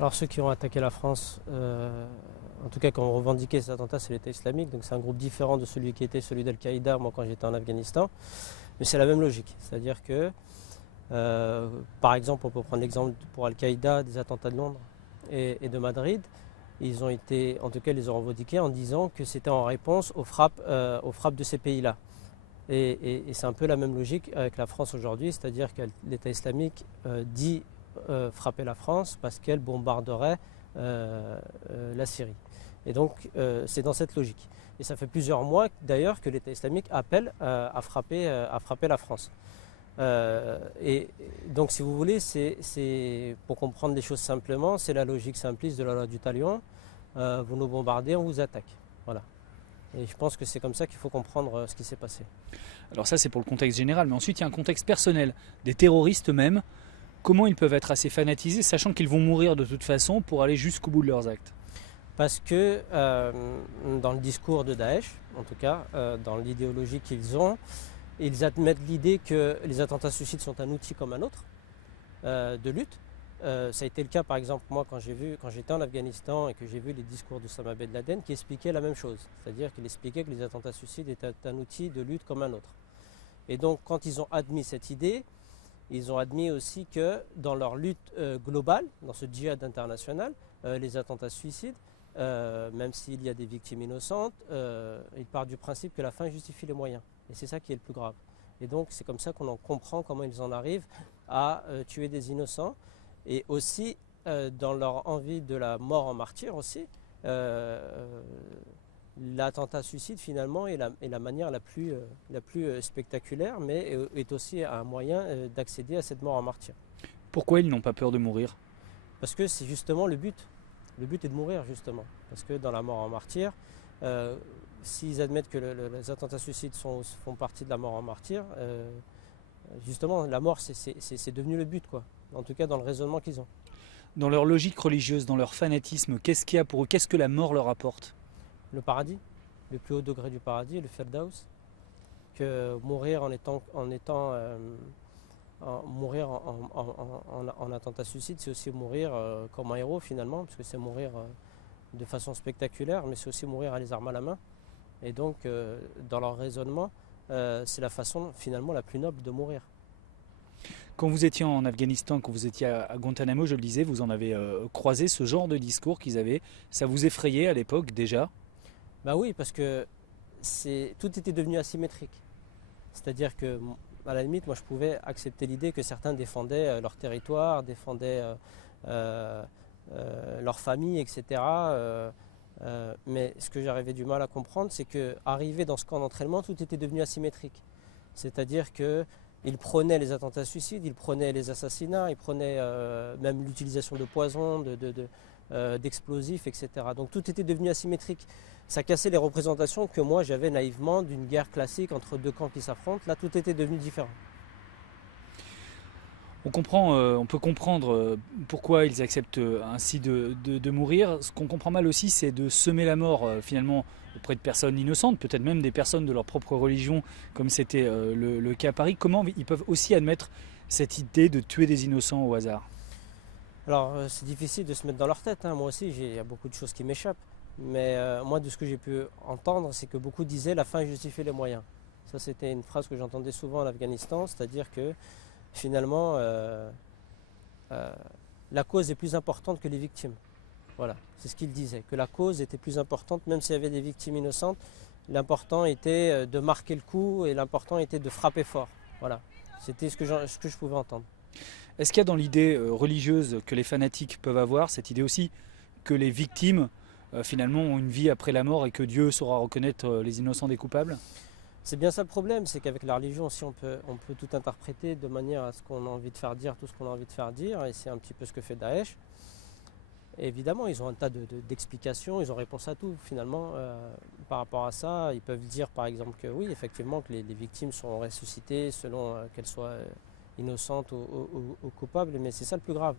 Alors ceux qui ont attaqué la France, en tout cas qui ont revendiqué cet attentat, c'est l'État islamique. Donc c'est un groupe différent de celui qui était celui d'Al-Qaïda, moi quand j'étais en Afghanistan. Mais c'est la même logique. C'est-à-dire que, par exemple, on peut prendre l'exemple pour Al-Qaïda des attentats de Londres et de Madrid. Ils ont été, en tout cas, ils les ont revendiqués en disant que c'était en réponse aux frappes de ces pays-là. Et c'est un peu la même logique avec la France aujourd'hui, c'est-à-dire que l'État islamique dit frapper la France parce qu'elle bombarderait la Syrie. Et donc c'est dans cette logique. Et ça fait plusieurs mois d'ailleurs que l'État islamique appelle à frapper la France. Et donc si vous voulez, c'est pour comprendre les choses simplement, c'est la logique simpliste de la loi du talion. Vous nous bombardez, on vous attaque. Voilà. Et je pense que c'est comme ça qu'il faut comprendre ce qui s'est passé. Alors ça c'est pour le contexte général, mais ensuite il y a un contexte personnel, des terroristes eux-mêmes. Comment ils peuvent être assez fanatisés, sachant qu'ils vont mourir de toute façon pour aller jusqu'au bout de leurs actes? Parce que dans le discours de Daesh, en tout cas, dans l'idéologie qu'ils ont, ils admettent l'idée que les attentats suicides sont un outil comme un autre de lutte. Ça a été le cas par exemple moi quand j'étais en Afghanistan et que j'ai vu les discours d'Osama Ben Laden qui expliquaient la même chose. C'est-à-dire qu'il expliquait que les attentats suicides étaient un outil de lutte comme un autre. Et donc quand ils ont admis cette idée, ils ont admis aussi que dans leur lutte globale, dans ce djihad international, les attentats suicides, même s'il y a des victimes innocentes, ils partent du principe que la fin justifie les moyens. Et c'est ça qui est le plus grave. Et donc c'est comme ça qu'on en comprend comment ils en arrivent à tuer des innocents. Et aussi dans leur envie de la mort en martyr aussi, l'attentat suicide finalement est la manière la plus spectaculaire, mais est aussi un moyen d'accéder à cette mort en martyr. Pourquoi ils n'ont pas peur de mourir? Parce que c'est justement le but. Le but est de mourir justement. Parce que dans la mort en martyr, s'ils admettent que les attentats suicides font partie de la mort en martyr, justement la mort c'est devenu le but, quoi. En tout cas dans le raisonnement qu'ils ont. Dans leur logique religieuse, dans leur fanatisme, qu'est-ce qu'il y a pour eux? Qu'est-ce que la mort leur apporte? Le paradis, le plus haut degré du paradis, le Firdaus, que mourir mourir en attentat suicide, c'est aussi mourir comme un héros finalement, parce que c'est mourir de façon spectaculaire, mais c'est aussi mourir à les armes à la main. Et donc, dans leur raisonnement, c'est la façon finalement la plus noble de mourir. Quand vous étiez en Afghanistan, quand vous étiez à Guantanamo, je le disais, vous en avez croisé ce genre de discours qu'ils avaient. Ça vous effrayait à l'époque déjà? Bah oui, parce que tout était devenu asymétrique. C'est-à-dire que, à la limite, moi je pouvais accepter l'idée que certains défendaient leur territoire, défendaient leur famille, etc. Mais ce que j'arrivais du mal à comprendre, c'est qu'arrivé dans ce camp d'entraînement, tout était devenu asymétrique. C'est-à-dire qu'ils prenaient les attentats suicides, ils prenaient les assassinats, ils prenaient même l'utilisation de poison, d'explosifs, etc. Donc tout était devenu asymétrique. Ça cassait les représentations que moi j'avais naïvement d'une guerre classique entre deux camps qui s'affrontent. Là, tout était devenu différent. On peut comprendre pourquoi ils acceptent ainsi de mourir. Ce qu'on comprend mal aussi, c'est de semer la mort finalement auprès de personnes innocentes, peut-être même des personnes de leur propre religion, comme c'était le cas à Paris. Comment ils peuvent aussi admettre cette idée de tuer des innocents au hasard? Alors, c'est difficile de se mettre dans leur tête, hein. Moi aussi, il y a beaucoup de choses qui m'échappent. Mais moi, de ce que j'ai pu entendre, c'est que beaucoup disaient la fin justifie les moyens. Ça, c'était une phrase que j'entendais souvent en Afghanistan, c'est-à-dire que finalement, la cause est plus importante que les victimes. Voilà, c'est ce qu'ils disaient, que la cause était plus importante, même s'il y avait des victimes innocentes. L'important était de marquer le coup et l'important était de frapper fort. Voilà, c'était ce que je pouvais entendre. Est-ce qu'il y a dans l'idée religieuse que les fanatiques peuvent avoir, cette idée aussi que les victimes finalement ont une vie après la mort et que Dieu saura reconnaître les innocents des coupables? C'est bien ça le problème, c'est qu'avec la religion aussi on peut tout interpréter de manière à ce qu'on a envie de faire dire tout ce qu'on a envie de faire dire, et c'est un petit peu ce que fait Daesh. Et évidemment, ils ont un tas d'explications, ils ont réponse à tout finalement par rapport à ça. Ils peuvent dire par exemple que oui, effectivement, que les victimes sont ressuscitées selon qu'elles soient innocentes ou coupables, mais c'est ça le plus grave.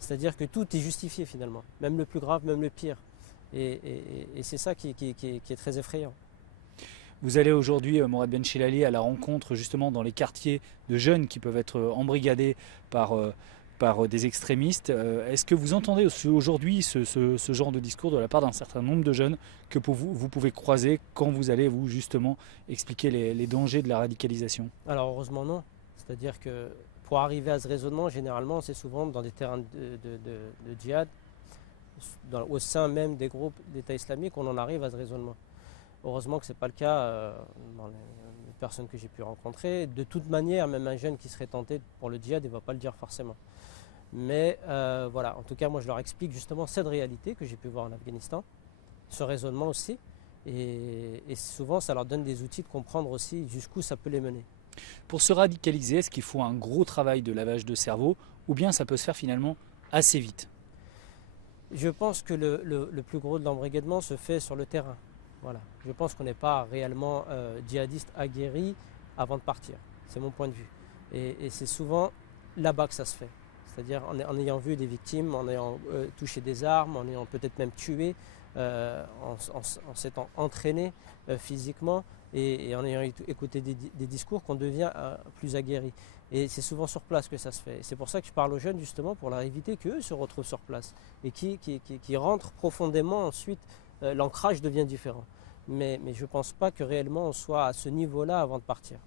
C'est-à-dire que tout est justifié finalement, même le plus grave, même le pire. Et c'est ça qui est très effrayant. Vous allez aujourd'hui, Morad Benchellali, à la rencontre justement dans les quartiers de jeunes qui peuvent être embrigadés par par des extrémistes. Est-ce que vous entendez aujourd'hui ce genre de discours de la part d'un certain nombre de jeunes que vous pouvez croiser quand vous allez vous justement expliquer les dangers de la radicalisation? Alors heureusement non. C'est-à-dire que pour arriver à ce raisonnement, généralement, c'est souvent dans des terrains de djihad, au sein même des groupes d'État islamique, on en arrive à ce raisonnement. Heureusement que ce n'est pas le cas dans les personnes que j'ai pu rencontrer. De toute manière, même un jeune qui serait tenté pour le djihad, il ne va pas le dire forcément. Mais voilà, en tout cas, moi je leur explique justement cette réalité que j'ai pu voir en Afghanistan, ce raisonnement aussi, et souvent ça leur donne des outils de comprendre aussi jusqu'où ça peut les mener. Pour se radicaliser, est-ce qu'il faut un gros travail de lavage de cerveau ou bien ça peut se faire finalement assez vite? Je pense que le plus gros de l'embrigadement se fait sur le terrain. Voilà. Je pense qu'on n'est pas réellement djihadiste aguerri avant de partir. C'est mon point de vue. Et c'est souvent là-bas que ça se fait. C'est-à-dire en ayant vu des victimes, en ayant touché des armes, en ayant peut-être même tué, en s'étant entraîné physiquement et en ayant écouté des discours qu'on devient plus aguerri. Et c'est souvent sur place que ça se fait. Et c'est pour ça que je parle aux jeunes justement pour leur éviter qu'eux se retrouvent sur place et qui rentrent profondément ensuite. L'ancrage devient différent. Mais je ne pense pas que réellement on soit à ce niveau-là avant de partir.